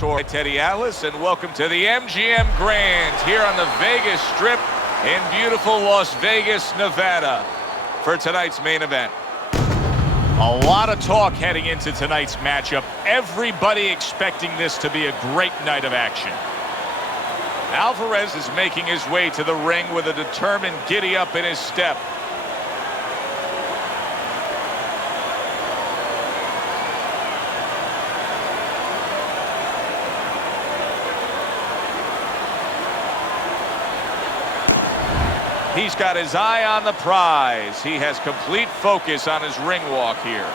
Bellator. Teddy Atlas, and welcome to the MGM Grand here on the Vegas Strip in beautiful Las Vegas, Nevada for tonight's main event. A lot of talk heading into tonight's matchup. Everybody expecting this to be a great night of action. Alvarez is making his way to the ring with a determined giddy-up in his step. He's got his eye on the prize. He has complete focus on his ring walk here.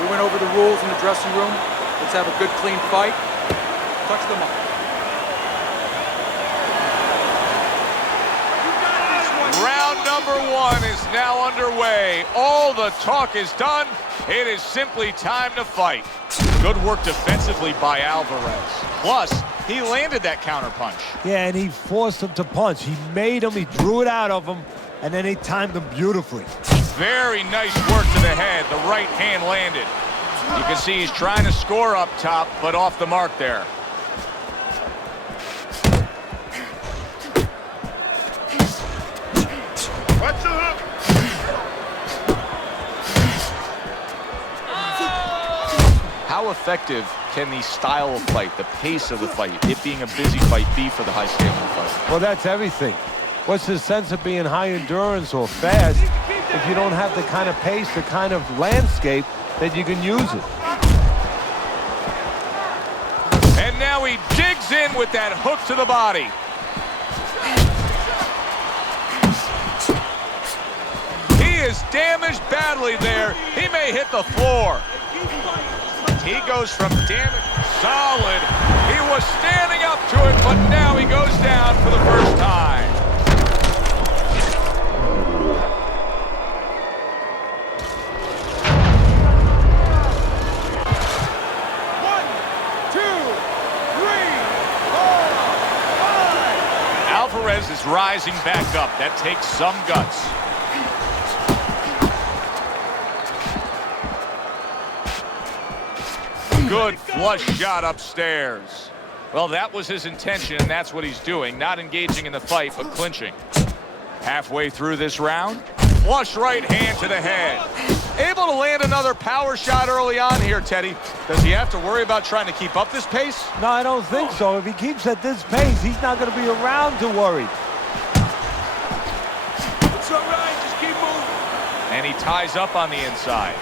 We went over the rules in the dressing room. Let's have a good, clean fight. Touch them up. Round number one is now underway. All the talk is done. It is simply time to fight. Good work defensively by Alvarez. Plus, he landed that counterpunch. Yeah, and he forced him to punch. He made him, he drew it out of him, and then he timed him beautifully. Very nice work to the head. The right hand landed. You can see he's trying to score up top, but off the mark there. Watch the hook. How effective can the style of fight, the pace of the fight, it being a busy fight, be for the high-stamina fight? Well, that's everything. What's the sense of being high endurance or fast if you don't have the kind of pace, the kind of landscape that you can use it? And now he digs in with that hook to the body. He is damaged badly there. He may hit the floor. He goes from damage solid. He was standing up to it, but now he goes down for the first time. Alvarez is rising back up. That takes some guts. Good flush shot upstairs. Well, that was his intention, and that's what he's doing. Not engaging in the fight, but clinching. Halfway through this round, flush right hand to the head. Able to land another power shot early on here, Teddy. Does he have to worry about trying to keep up this pace? No, I don't think so. If he keeps at this pace, he's not going to be around to worry. It's all right, just keep moving. And he ties up on the inside.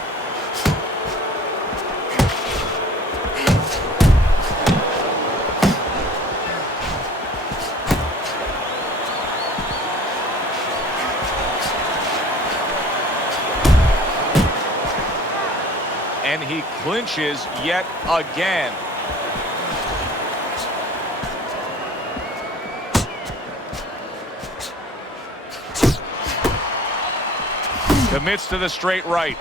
And he clinches yet again. Commits to the straight right.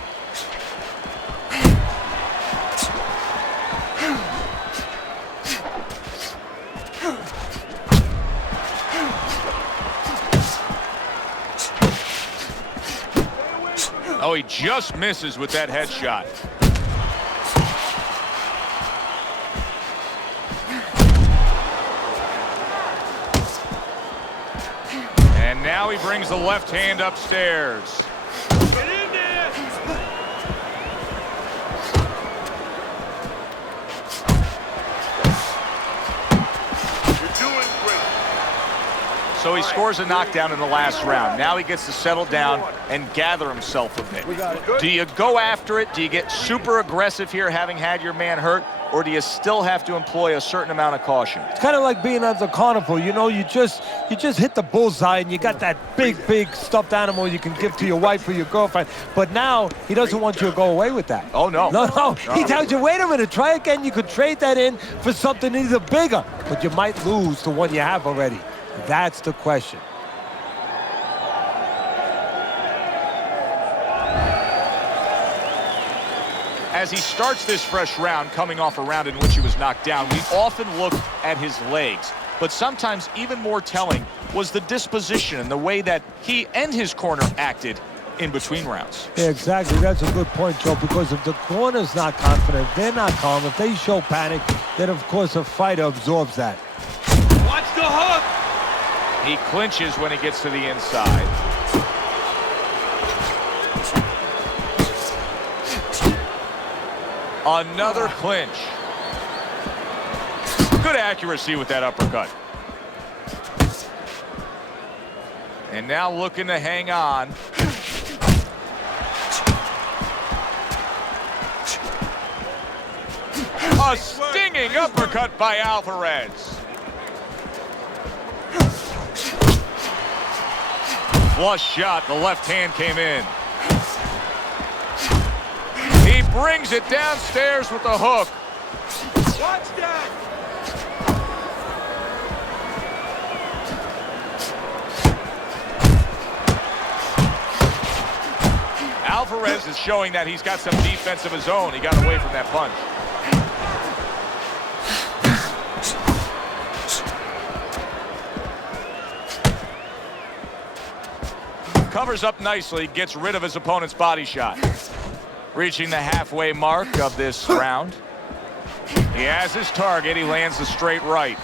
Oh, he just misses with that headshot. And now he brings the left hand upstairs. Get in there. So he scores a knockdown in the last round. Now he gets to settle down and gather himself a bit. Do you go after it? Do you get super aggressive here, having had your man hurt? Or do you still have to employ a certain amount of caution? It's kind of like being at the carnival. You know, you just hit the bullseye and you got that big stuffed animal you can give to your wife or your girlfriend. But now he doesn't want you to go away with that. Oh, no. No. He tells you, wait a minute, try again. You could trade that in for something even bigger. But you might lose the one you have already. That's the question. As he starts this fresh round, coming off a round in which he was knocked down, we often look at his legs. But sometimes even more telling was the disposition and the way that he and his corner acted in between rounds. Yeah, exactly. That's a good point, Joe, because if the corner's not confident, they're not calm, if they show panic, then of course a fighter absorbs that. Watch the hook. He clinches when he gets to the inside. Another clinch. Good accuracy with that uppercut. And now looking to hang on. A stinging uppercut by Alvarez. Flush shot, the left hand came in. He brings it downstairs with the hook. Watch that. Alvarez is showing that he's got some defense of his own. He got away from that punch. Covers up nicely, gets rid of his opponent's body shot. Reaching the halfway mark of this round. He has his target. He lands the straight right.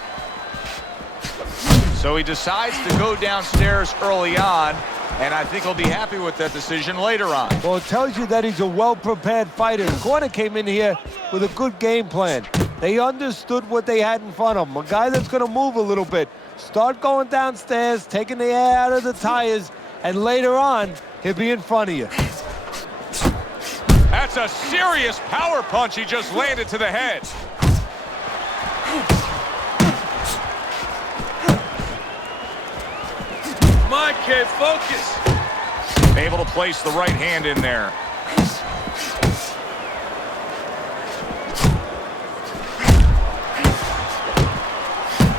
So he decides to go downstairs early on, and I think he'll be happy with that decision later on. Well, it tells you that he's a well-prepared fighter. The corner came in here with a good game plan. They understood what they had in front of them. A guy that's going to move a little bit. Start going downstairs, taking the air out of the tires, and later on, he'll be in front of you. That's a serious power punch he just landed to the head. Come on, kid, focus. Able to place the right hand in there.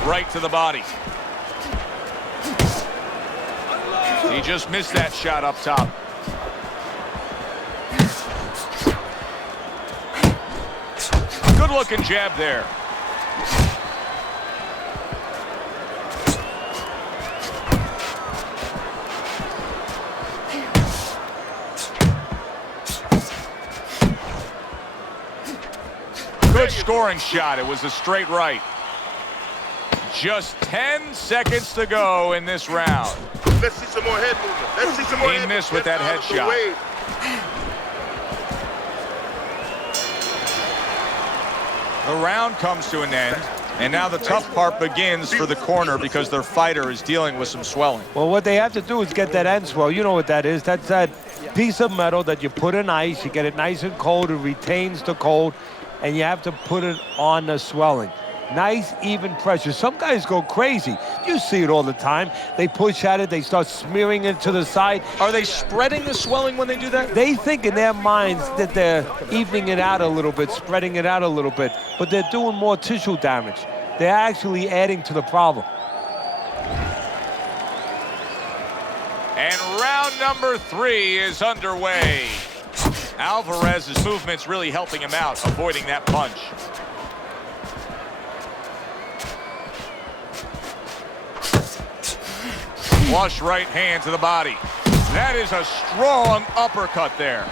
Right to the body. He just missed that shot up top. Good looking jab there. Good scoring shot. It was a straight right. Just 10 seconds to go in this round. Let's see some more head movement. Let's see some more He missed with that headshot. The round comes to an end, and now the tough part begins for the corner because their fighter is dealing with some swelling. Well, what they have to do is get that end swell. You know what that is. That's that piece of metal that you put in ice. You get it nice and cold. It retains the cold, and you have to put it on the swelling. Nice, even pressure. Some guys go crazy. You see it all the time. They push at it. They start smearing it to the side. Are they spreading the swelling when they do that? They think in their minds that they're evening it out a little bit, spreading it out a little bit, but they're doing more tissue damage. They're actually adding to the problem. And round number 3 is underway. Alvarez's movement's really helping him out, avoiding that punch. Flush right hand to the body. That is a strong uppercut there.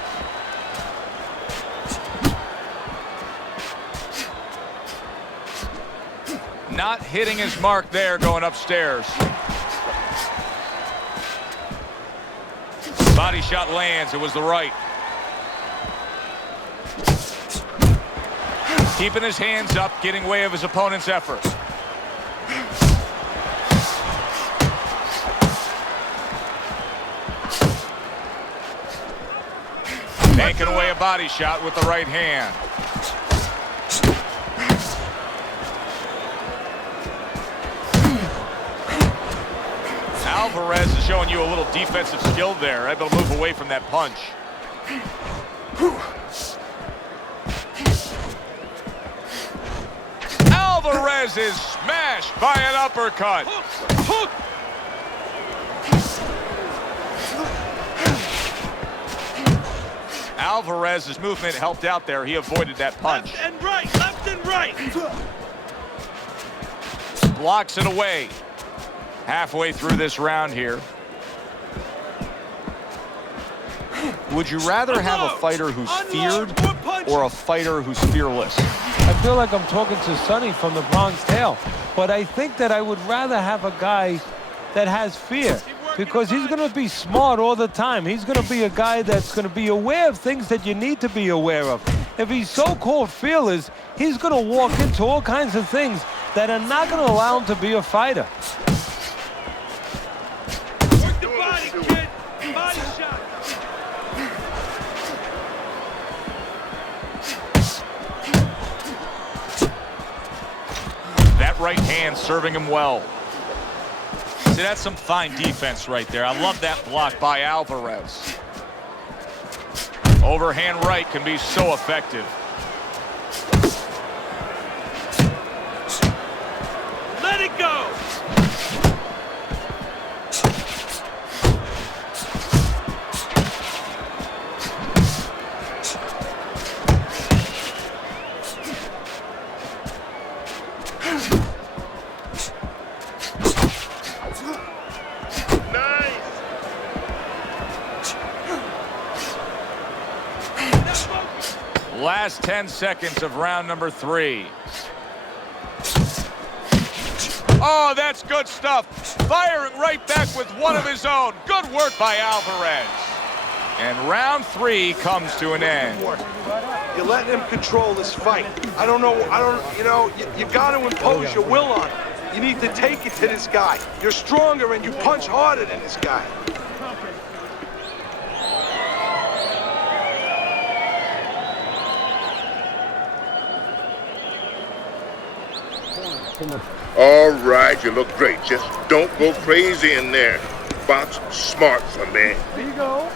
Not hitting his mark there going upstairs. Body shot lands. It was the right. Keeping his hands up, getting way of his opponent's effort. Banking away a body shot with the right hand. Alvarez is showing you a little defensive skill there, able to move away from that punch. Alvarez is smashed by an uppercut. Alvarez's movement helped out there. He avoided that punch. Left and right, left and right. Blocks it away. Halfway through this round here. Would you rather have a fighter who's feared or a fighter who's fearless? I feel like I'm talking to Sonny from the Bronx Tale, but I think that I would rather have a guy that has fear, because he's going to be smart all the time. He's going to be a guy that's going to be aware of things that you need to be aware of. If he's so-called fearless, he's going to walk into all kinds of things that are not going to allow him to be a fighter. Work the body, kid. Body shot. That right hand serving him well. See, that's some fine defense right there. I love that block by Alvarez. Overhand right can be so effective. Let it go. Last 10 seconds of round number 3. Oh, that's good stuff. Firing right back with one of his own. Good work by Alvarez. And round 3 comes to an end. You're letting him control this fight. You got to impose your will on him. You need to take it to this guy. You're stronger and you punch harder than this guy. All right, you look great. Just don't go crazy in there. Box smart for me. There you go.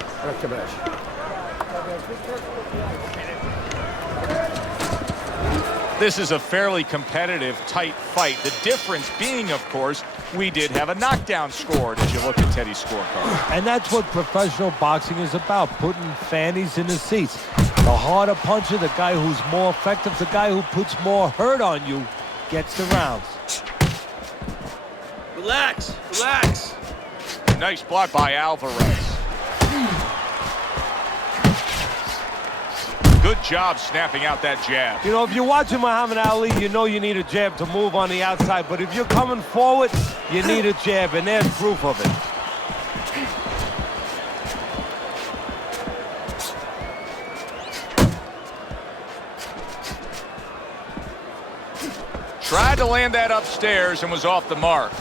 This is a fairly competitive, tight fight. The difference being, of course, we did have a knockdown scored as you look at Teddy's scorecard. And that's what professional boxing is about, putting fannies in the seats. The harder puncher, the guy who's more effective, the guy who puts more hurt on you, gets the rounds. Relax, relax. Nice block by Alvarez. Good job snapping out that jab. You know, if you're watching Muhammad Ali, you know you need a jab to move on the outside. But if you're coming forward, you need a jab, and there's proof of it. Tried to land that upstairs and was off the mark.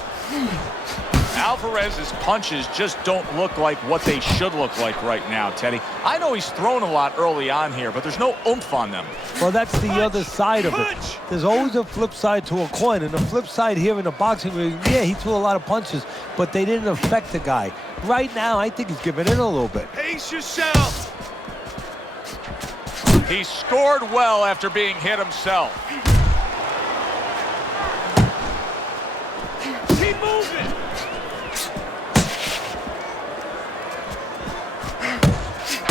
Alvarez's punches just don't look like what they should look like right now, Teddy. I know he's thrown a lot early on here, but there's no oomph on them. Well, that's the other side of it. There's always a flip side to a coin. And the flip side here in the boxing ring, yeah, he threw a lot of punches, but they didn't affect the guy. Right now, I think he's giving in a little bit. Pace yourself. He scored well after being hit himself. Keep moving.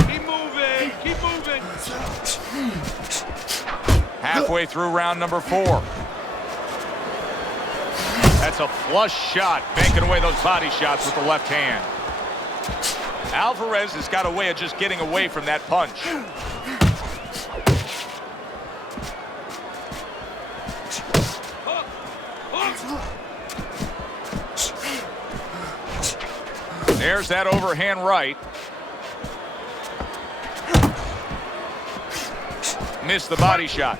Keep moving. Keep moving. Halfway through round number 4. That's a flush shot, banking away those body shots with the left hand. Alvarez has got a way of just getting away from that punch. There's that overhand right. Missed the body shot.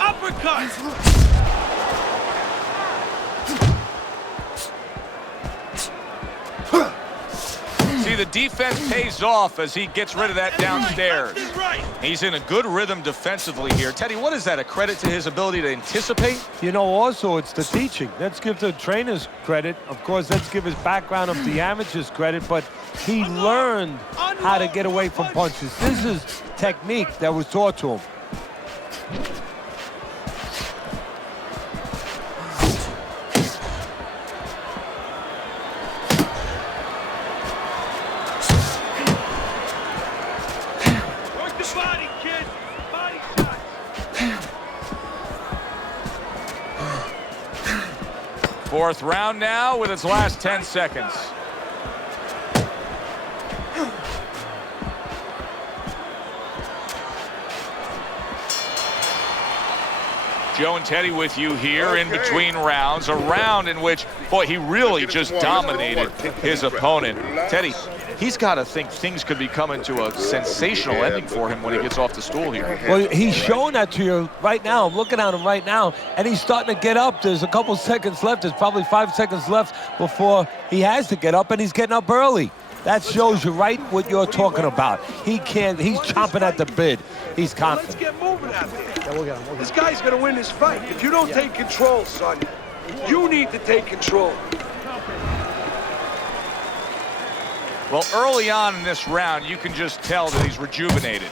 Uppercut. see the defense pays off as he gets rid of that downstairs. He's in a good rhythm defensively here. Teddy, what is that, a credit to his ability to anticipate? You know, also, it's the teaching. Let's give the trainers credit. Of course, let's give his background of the amateurs credit, but he learned how to get away from punches. This is technique that was taught to him. Fourth round now with its last 10 seconds. Joe and Teddy with you here in between rounds. A round in which, boy, he really just dominated his opponent. Teddy, he's got to think things could be coming to a sensational ending for him when he gets off the stool here. Well, he's showing that to you right now. I'm looking at him right now, and he's starting to get up. There's a couple seconds left. There's probably 5 seconds left before he has to get up, and he's getting up early. That shows you right what you're talking about. He's chomping at the bit. He's confident. Let's get moving out there. This guy's gonna win this fight. If you don't take control, son, you need to take control. Well, early on in this round, you can just tell that he's rejuvenated.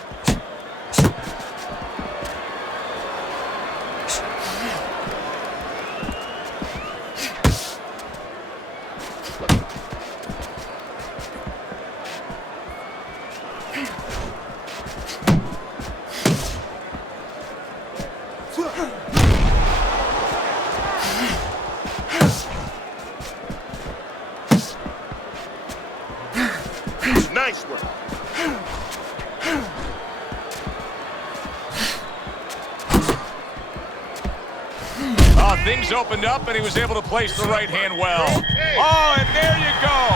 Nice work. Things opened up, and he was able to place the right hand well. Oh, and there you go.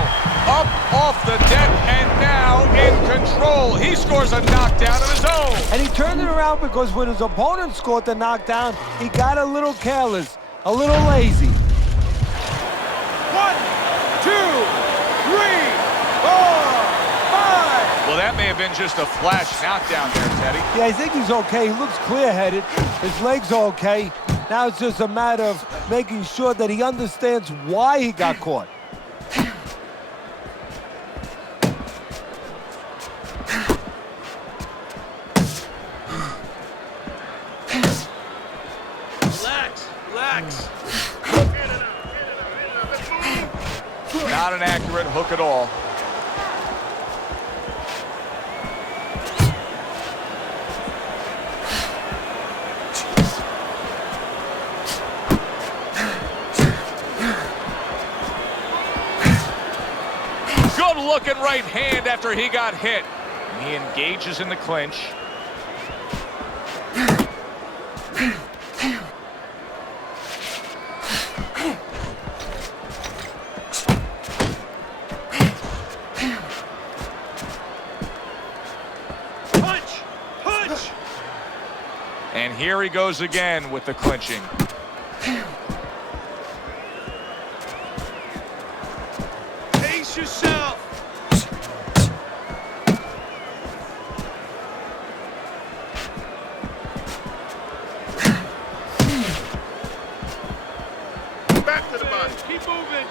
Up off the deck, and now in control. He scores a knockdown of his own. And he turned it around because when his opponent scored the knockdown, he got a little careless, a little lazy. 1, 2, 3, 4, 5. Well, that may have been just a flash knockdown there, Teddy. Yeah, I think he's okay. He looks clear-headed. His legs are okay. Now it's just a matter of making sure that he understands why he got caught. Relax. Not an accurate hook at all. Good-looking right hand after he got hit. And he engages in the clinch. Punch! And here he goes again with the clinching. Pace yourself. Back to the body. Keep moving.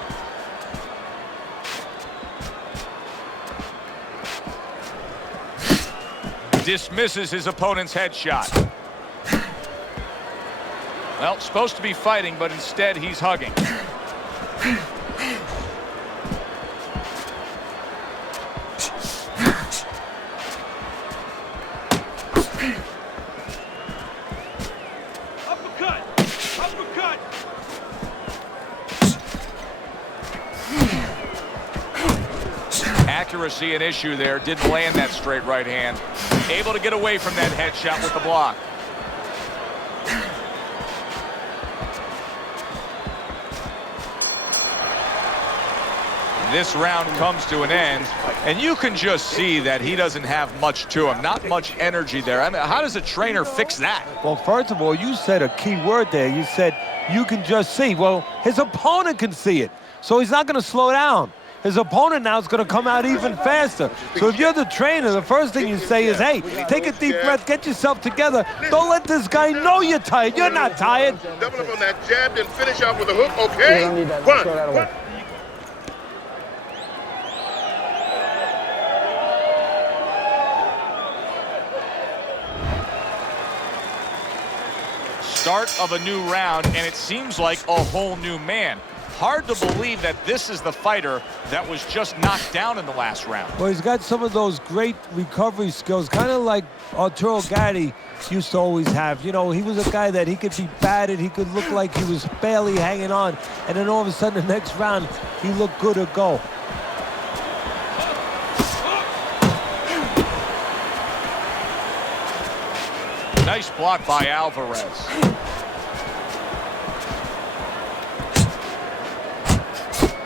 Dismisses his opponent's headshot. Well, supposed to be fighting, but instead he's hugging. Uppercut. Accuracy an issue there. Didn't land that straight right hand. Able to get away from that headshot with the block. This round comes to an end, and you can just see that he doesn't have much to him. Not much energy there. I mean, how does a trainer fix that? Well, first of all, you said a key word there. You said you can just see. Well, his opponent can see it, so he's not going to slow down. his opponent now is going to come out even faster. So if you're the trainer, the first thing you say is, hey, take a deep breath, get yourself together. Don't let this guy know you're tired. You're not tired. Double up on that jab, then finish off with a hook, okay? One. Start of a new round, and it seems like a whole new man. Hard to believe that this is the fighter that was just knocked down in the last round. Well, he's got some of those great recovery skills, kind of like Arturo Gatti used to always have. You know, he was a guy that he could be battered, he could look like he was barely hanging on, and then all of a sudden the next round, he looked good to go. Nice block by Alvarez.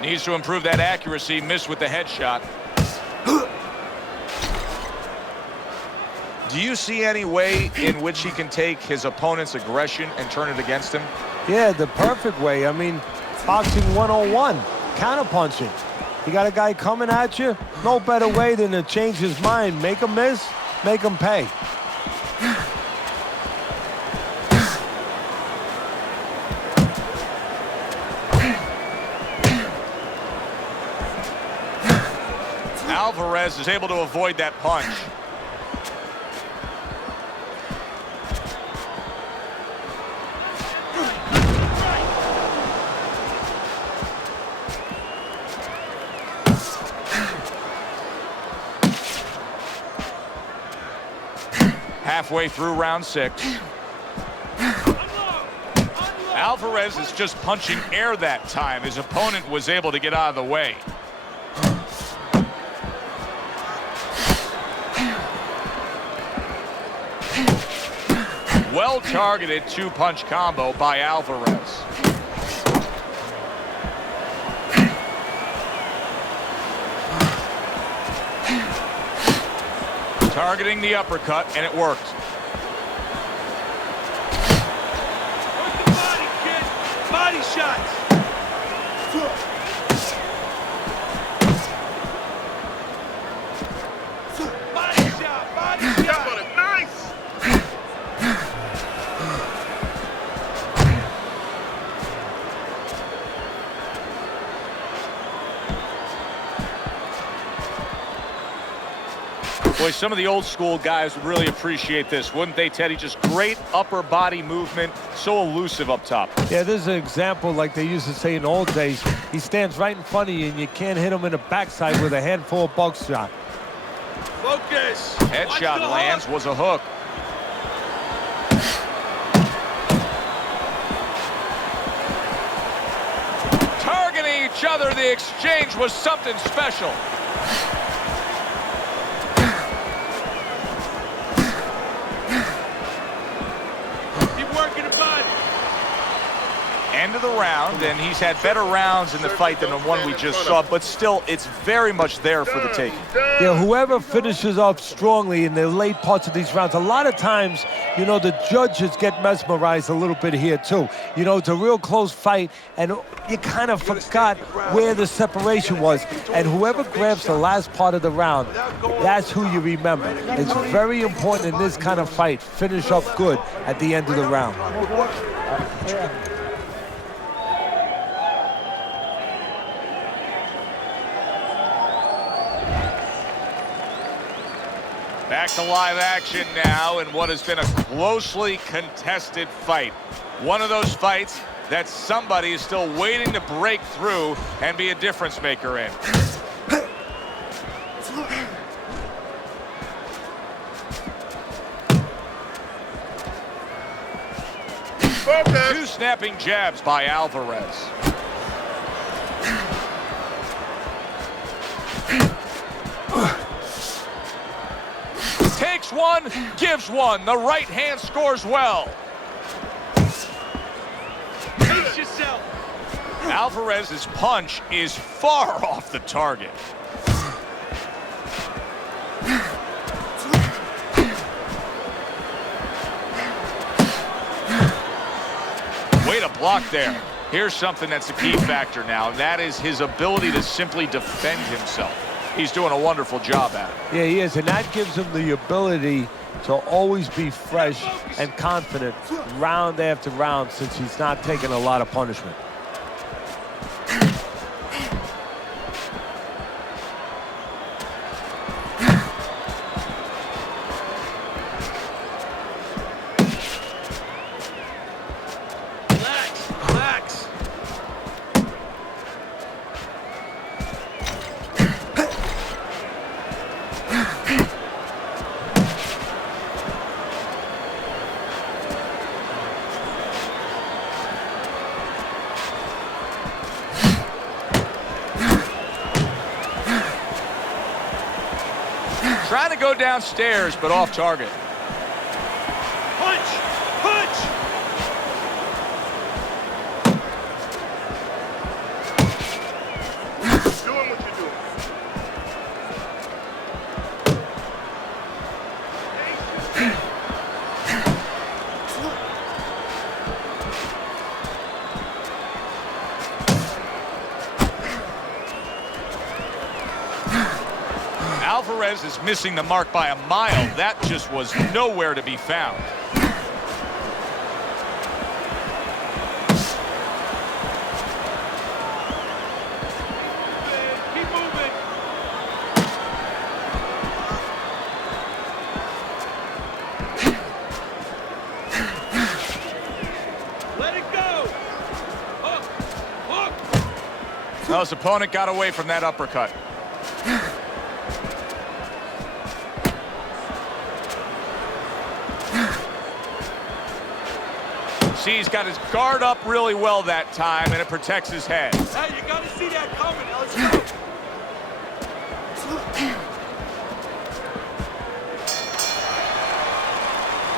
Needs to improve that accuracy. Missed with the headshot. Do you see any way in which he can take his opponent's aggression and turn it against him? Yeah, the perfect way. I mean, boxing 101, counterpunching. You got a guy coming at you, no better way than to change his mind. Make him miss, make him pay. Alvarez is able to avoid that punch. Halfway through round 6. Alvarez is just punching air that time. His opponent was able to get out of the way. Well-targeted two-punch combo by Alvarez. Targeting the uppercut, and it worked. Work the body, kid. Body shots. Body shot, body shot. Nice. Boy, some of the old school guys would really appreciate this, wouldn't they, Teddy? Just great upper body movement, so elusive up top. Yeah, this is an example like they used to say in the old days. He stands right in front of you, and you can't hit him in the backside with a handful of buckshot. Focus. Headshot lands, was a hook. Targeting each other, the exchange was something special. End of the round, and he's had better rounds in the fight than the one we just saw, but still, it's very much there for the taking. Yeah, whoever finishes off strongly in the late parts of these rounds, a lot of times, you know, the judges get mesmerized a little bit here, too. You know, it's a real close fight, and you kind of forgot where the separation was. And whoever grabs the last part of the round, that's who you remember. It's very important in this kind of fight. Finish up good at the end of the round. Back to live action now in what has been a closely contested fight. One of those fights that somebody is still waiting to break through and be a difference maker in. Focus. Two snapping jabs by Alvarez. Takes one, gives one. The right hand scores well. Pace yourself. Alvarez's punch is far off the target. Way to block there. Here's something that's a key factor now, and that is his ability to simply defend himself. He's doing a wonderful job at it. Yeah, he is, and that gives him the ability to always be fresh and confident round after round since he's not taking a lot of punishment. Trying to go downstairs, but off target. Punch! Punch! Doing what you're doing. Alvarez is missing the mark by a mile. That just was nowhere to be found. Keep moving. Let it go. Hook. Hook. Well, his opponent got away from that uppercut. See, he's got his guard up really well that time, and it protects his head. Hey, you got to see that coming. Now let's go.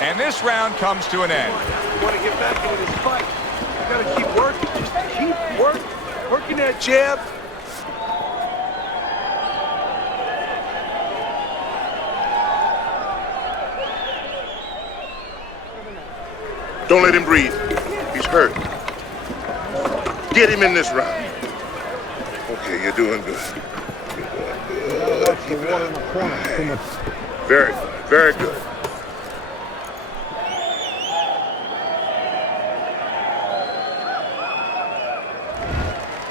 And this round comes to an end. You want to get back into this fight. You got to keep working. Just keep working. Working that jab. Don't let him breathe. He's hurt. Get him in this round. Okay, you're doing good. You're doing good. Keep it up. Very good. Very good.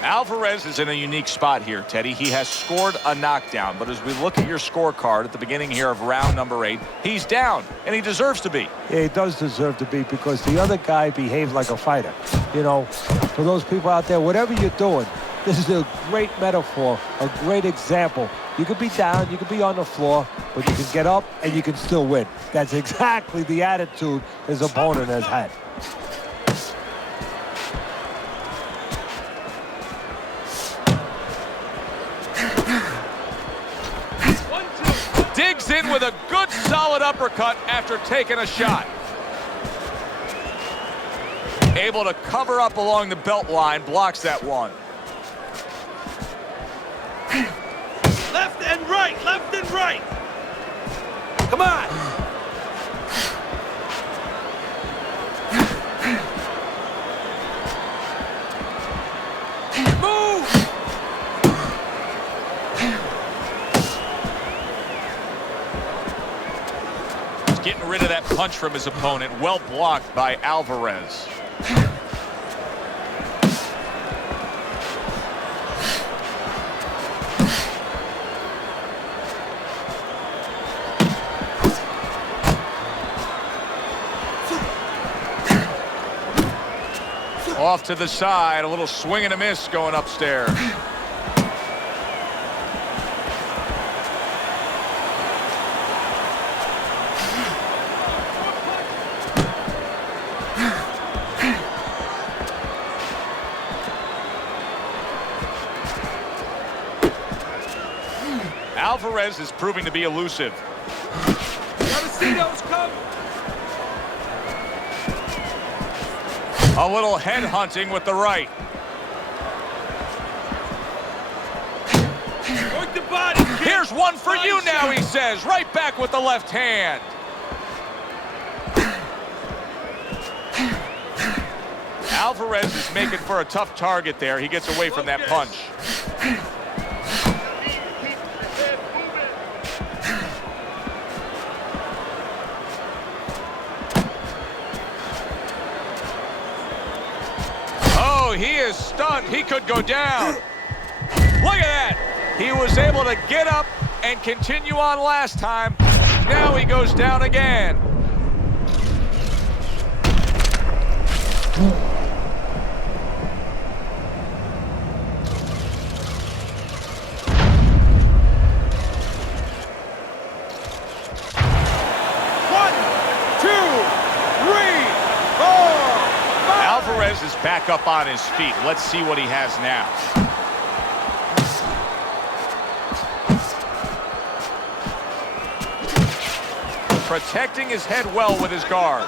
Alvarez is in a unique spot here, Teddy. He has scored a knockdown, but as we look at your scorecard at the beginning here of round number 8, he's down, and he deserves to be. Yeah, he does deserve to be because the other guy behaved like a fighter. You know, for those people out there, whatever you're doing, this is a great metaphor, a great example. You could be down, you could be on the floor, but you can get up and you can still win. That's exactly the attitude his opponent has had. Digs in with a good solid uppercut after taking a shot. Able to cover up along the belt line, blocks that one. Left and right. Left and right. Come on. Move. Getting rid of that punch from his opponent. Well blocked by Alvarez. Off to the side, a little swing and a miss going upstairs. Alvarez is proving to be elusive. Gotta see those come. A little head hunting with the right. Work the body. Kid. Here's one for Body you now, shot. he says. Right back with the left hand. Alvarez is making for a tough target there. He gets away from that punch. Oh, he is stunned. He could go down. Look at that. He was able to get up and continue on last time. Now he goes down again. Alvarez is back up on his feet. Let's see what he has now. Protecting his head well with his guard.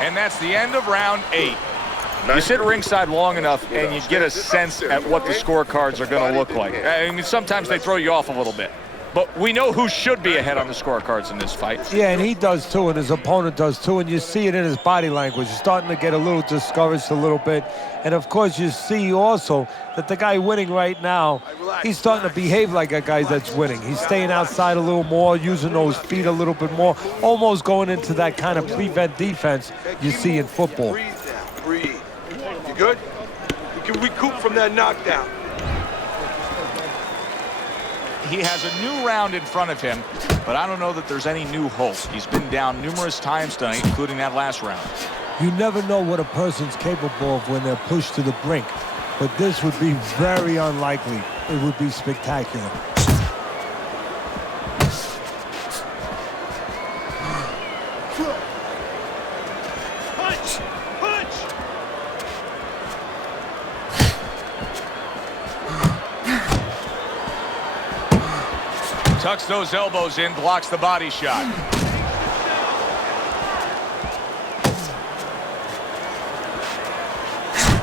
And that's the end of round 8. You sit ringside long enough and you get a sense at what the scorecards are going to look like. I mean, sometimes they throw you off a little bit. But we know who should be ahead on the scorecards in this fight. Yeah, and he does too, and his opponent does too, and you see it in his body language. He's starting to get a little discouraged a little bit. And of course, you see also that the guy winning right now, he's starting to behave like a guy that's winning. He's staying outside a little more, using those feet a little bit more, almost going into that kind of prevent defense you see in football. Breathe now, breathe. You good? You can recoup from that knockdown. He has a new round in front of him, but I don't know that there's any new hope. He's been down numerous times tonight, including that last round. You never know what a person's capable of when they're pushed to the brink, but this would be very unlikely. It would be spectacular. Tucks those elbows in, blocks the body shot.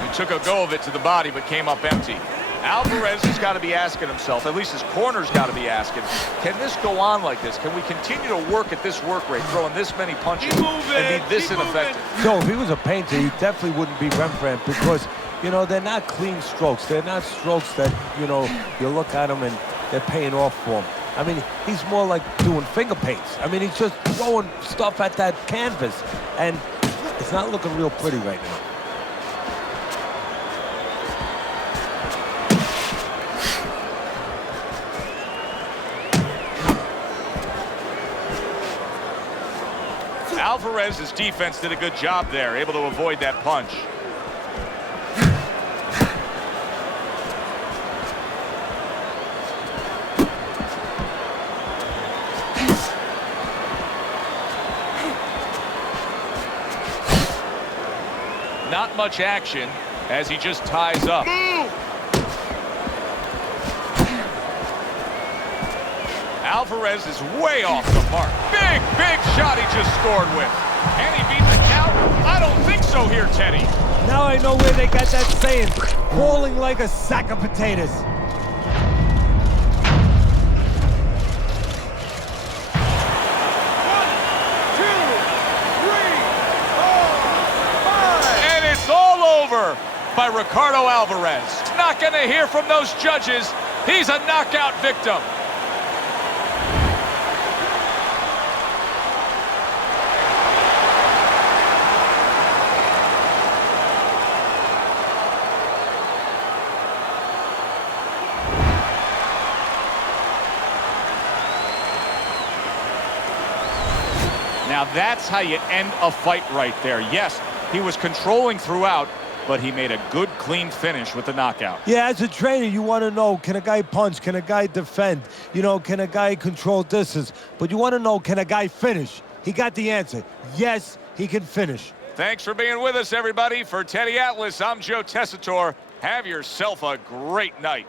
He took a go of it to the body, but came up empty. Alvarez has got to be asking himself, at least his corner's got to be asking, can this go on like this? Can we continue to work at this work rate, throwing this many punches and be this ineffective? So if he was a painter, he definitely wouldn't be Rembrandt because, you know, they're not clean strokes. They're not strokes that, you know, you look at them and they're paying off for him. I mean, he's more like doing finger paints. I mean, he's just throwing stuff at that canvas, and it's not looking real pretty right now. Alvarez's defense did a good job there, able to avoid that punch. Not much action as he just ties up. Alvarez is way off the mark. Big shot he just scored with. Can he beat the count? I don't think so here, Teddy. Now I know where they got that saying, falling like a sack of potatoes. By Ricardo Alvarez. Not going to hear from those judges. He's a knockout victim. Now that's how you end a fight right there. Yes, he was controlling throughout, but he made a good, clean finish with the knockout. Yeah, as a trainer, you want to know, can a guy punch? Can a guy defend? You know, can a guy control distance? But you want to know, can a guy finish? He got the answer. Yes, he can finish. Thanks for being with us, everybody. For Teddy Atlas, I'm Joe Tessitore. Have yourself a great night.